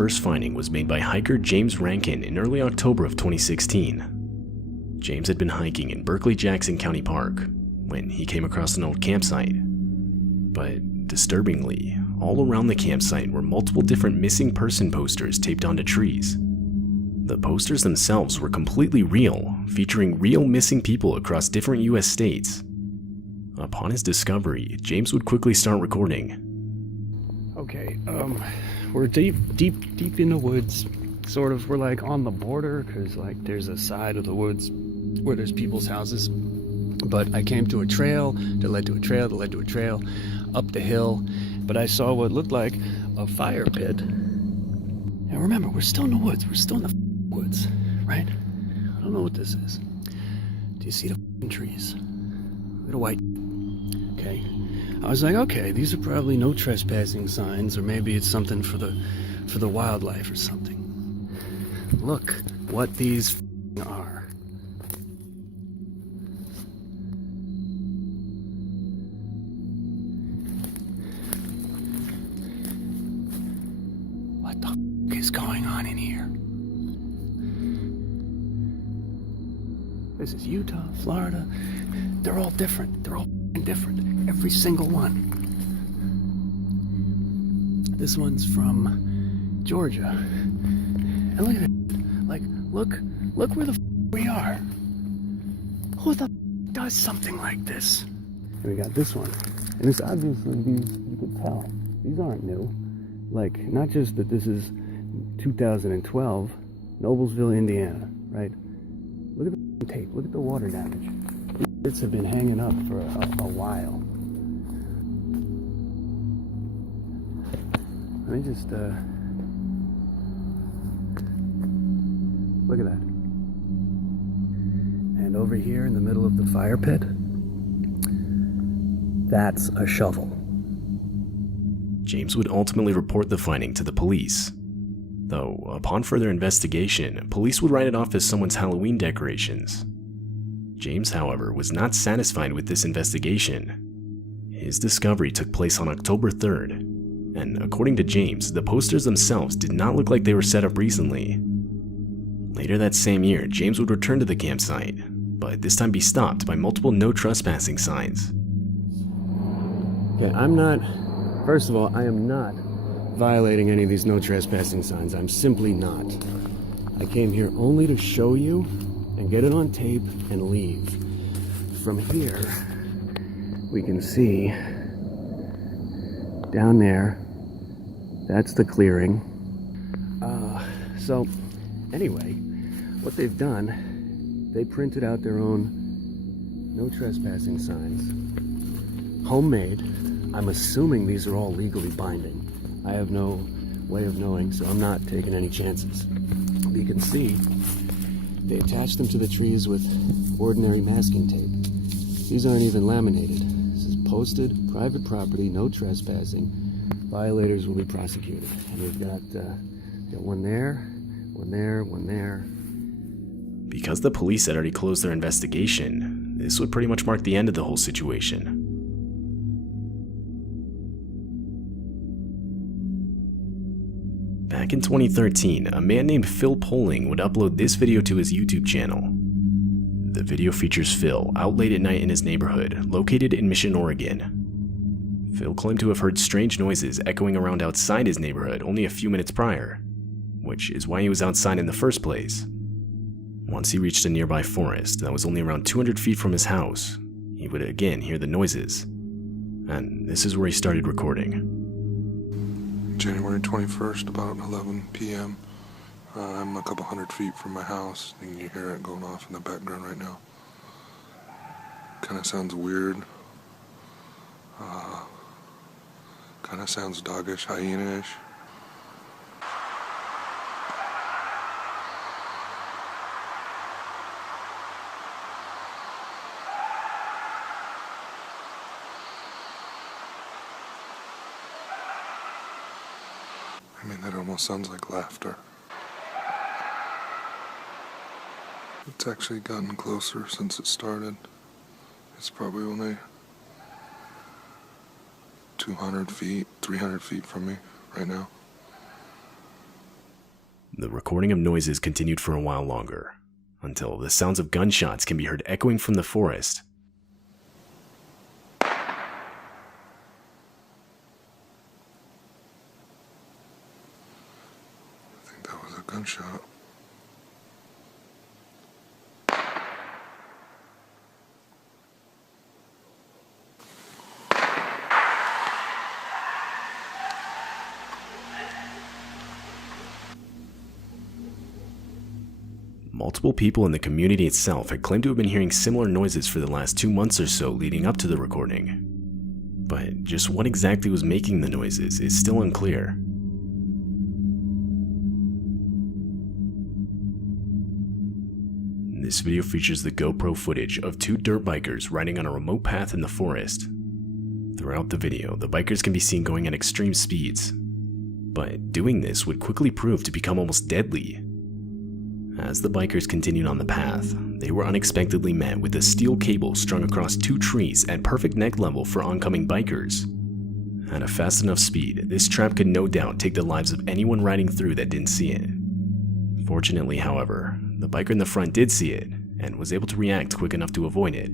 first finding was made by hiker James Rankin in early October of 2016. James had been hiking in Berkeley-Jackson County Park when he came across an old campsite. But disturbingly, all around the campsite were multiple different missing person posters taped onto trees. The posters themselves were completely real, featuring real missing people across different US states. Upon his discovery, James would quickly start recording. Okay, we're deep in the woods. Sort of, we're like on the border, because like there's a side of the woods where there's people's houses. But I came to a trail that led to a trail that led to a trail up the hill. But I saw what looked like a fire pit. And remember, we're still in the woods. We're still in the woods, right? I don't know what this is. Do you see the trees? Look at the white. Okay. I was like, okay, these are probably no trespassing signs, or maybe it's something for the wildlife or something. Look what these are. What the is going on in here? This is Utah, Florida. They're all different. They're all different. Every single one. This one's from Georgia. And look at it. Like, look where the we are. Who the does something like this? And we got this one. And it's obviously, you can tell, these aren't new. Like, not just that this is 2012, Noblesville, Indiana, right? Look at the tape. Look at the water damage. These bits have been hanging up for a while. Let me just, look at that. And over here in the middle of the fire pit, that's a shovel. James would ultimately report the finding to the police. Though, upon further investigation, police would write it off as someone's Halloween decorations. James, however, was not satisfied with this investigation. His discovery took place on October 3rd, and according to James, the posters themselves did not look like they were set up recently. Later that same year, James would return to the campsite, but this time be stopped by multiple no trespassing signs. Okay, first of all, I am not violating any of these no trespassing signs. I'm simply not. I came here only to show you and get it on tape and leave. From here, we can see down there, that's the clearing. So anyway, what they've done, they printed out their own no trespassing signs. Homemade. I'm assuming these are all legally binding. I have no way of knowing, so I'm not taking any chances. You can see they attached them to the trees with ordinary masking tape. These aren't even laminated. This is posted, private property, no trespassing. Violators will be prosecuted. And we've got one there, one there, one there. Because the police had already closed their investigation, this would pretty much mark the end of the whole situation. Back in 2013, a man named Phil Poling would upload this video to his YouTube channel. The video features Phil out late at night in his neighborhood, located in Mission, Oregon. Phil claimed to have heard strange noises echoing around outside his neighborhood only a few minutes prior, which is why he was outside in the first place. Once he reached a nearby forest that was only around 200 feet from his house, he would again hear the noises. And this is where he started recording. January 21st, about 11 p.m. I'm a couple hundred feet from my house, and you hear it going off in the background right now. Kind of sounds weird. Kind of sounds doggish, hyena-ish. I mean, that almost sounds like laughter. It's actually gotten closer since it started. It's probably only 200 feet, 300 feet from me right now. The recording of noises continued for a while longer, until the sounds of gunshots can be heard echoing from the forest. I think that was a gunshot. Multiple people in the community itself had claimed to have been hearing similar noises for the last 2 months or so leading up to the recording. But just what exactly was making the noises is still unclear. This video features the GoPro footage of 2 dirt bikers riding on a remote path in the forest. Throughout the video, the bikers can be seen going at extreme speeds, but doing this would quickly prove to become almost deadly. As the bikers continued on the path, they were unexpectedly met with a steel cable strung across 2 trees at perfect neck level for oncoming bikers. At a fast enough speed, this trap could no doubt take the lives of anyone riding through that didn't see it. Fortunately, however, the biker in the front did see it and was able to react quick enough to avoid it.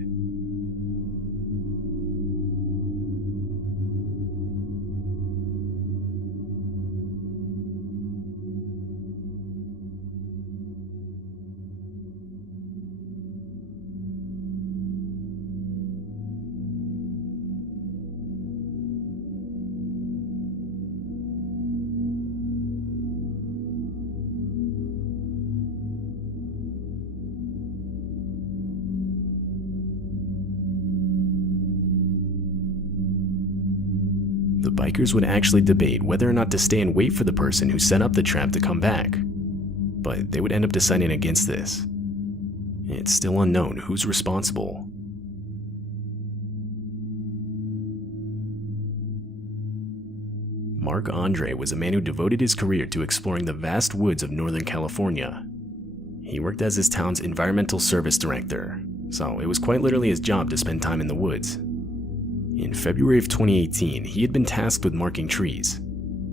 The bikers would actually debate whether or not to stay and wait for the person who set up the trap to come back, but they would end up deciding against this. It's still unknown who's responsible. Mark Andre was a man who devoted his career to exploring the vast woods of Northern California. He worked as his town's environmental service director, so it was quite literally his job to spend time in the woods. In February of 2018, he had been tasked with marking trees,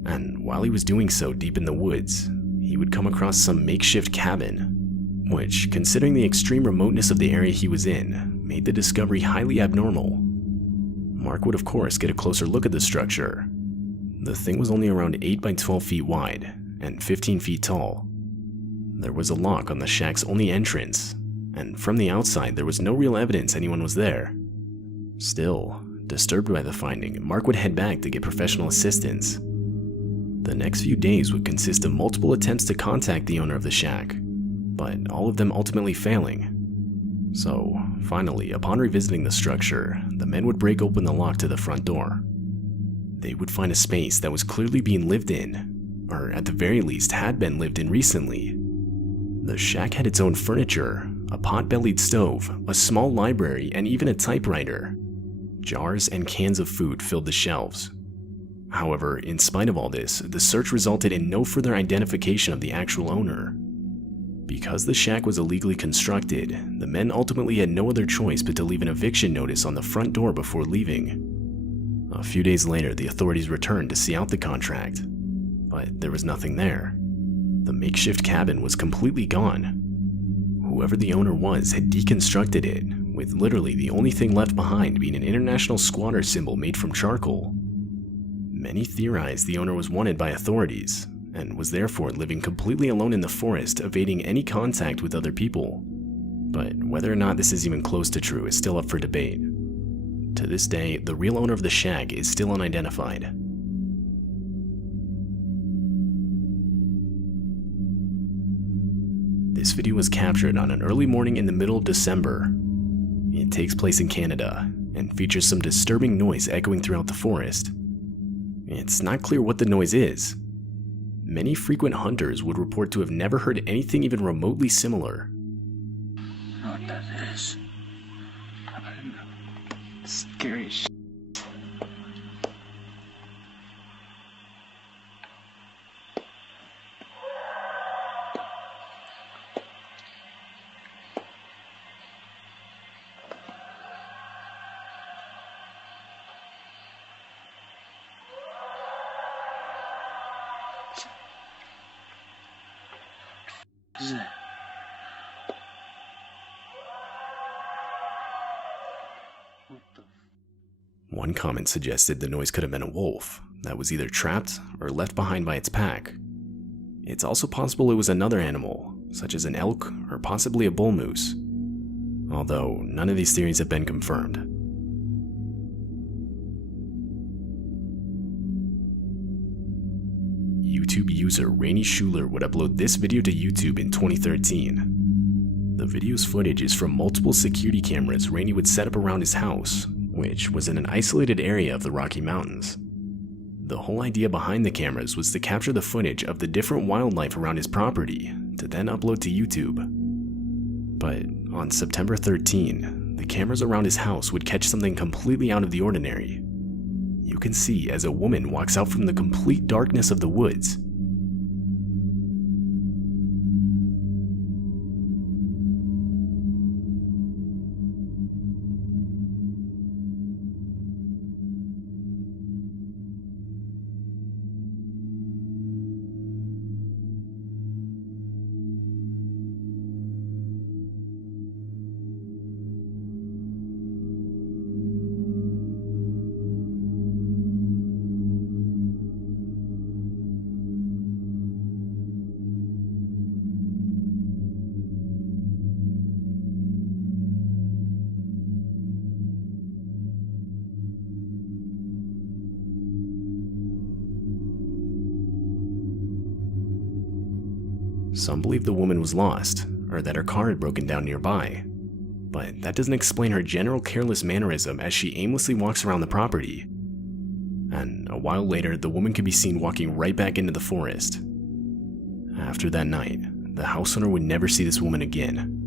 and while he was doing so deep in the woods, he would come across some makeshift cabin, which, considering the extreme remoteness of the area he was in, made the discovery highly abnormal. Mark would of course get a closer look at the structure. The thing was only around 8 by 12 feet wide and 15 feet tall. There was a lock on the shack's only entrance, and from the outside there was no real evidence anyone was there. Still, disturbed by the finding, Mark would head back to get professional assistance. The next few days would consist of multiple attempts to contact the owner of the shack, but all of them ultimately failing. So, finally, upon revisiting the structure, the men would break open the lock to the front door. They would find a space that was clearly being lived in, or at the very least had been lived in recently. The shack had its own furniture, a pot-bellied stove, a small library, and even a typewriter. Jars and cans of food filled the shelves. However, in spite of all this, the search resulted in no further identification of the actual owner. Because the shack was illegally constructed, the men ultimately had no other choice but to leave an eviction notice on the front door before leaving. A few days later, the authorities returned to see out the contract, but there was nothing there. The makeshift cabin was completely gone. Whoever the owner was had deconstructed it, with literally the only thing left behind being an international squatter symbol made from charcoal. Many theorized the owner was wanted by authorities, and was therefore living completely alone in the forest, evading any contact with other people. But whether or not this is even close to true is still up for debate. To this day, the real owner of the shack is still unidentified. This video was captured on an early morning in the middle of December. It takes place in Canada, and features some disturbing noise echoing throughout the forest. It's not clear what the noise is. Many frequent hunters would report to have never heard anything even remotely similar. I don't know what that is. I don't know. Scary shit. One comment suggested the noise could have been a wolf that was either trapped or left behind by its pack. It's also possible it was another animal, such as an elk or possibly a bull moose, although none of these theories have been confirmed. YouTube user Rainey Schuler would upload this video to YouTube in 2013. The video's footage is from multiple security cameras Rainey would set up around his house, which was in an isolated area of the Rocky Mountains. The whole idea behind the cameras was to capture the footage of the different wildlife around his property to then upload to YouTube. But on September 13, the cameras around his house would catch something completely out of the ordinary. You can see as a woman walks out from the complete darkness of the woods. Some believe the woman was lost, or that her car had broken down nearby, but that doesn't explain her general careless mannerism as she aimlessly walks around the property. And a while later, the woman could be seen walking right back into the forest. After that night, the house owner would never see this woman again.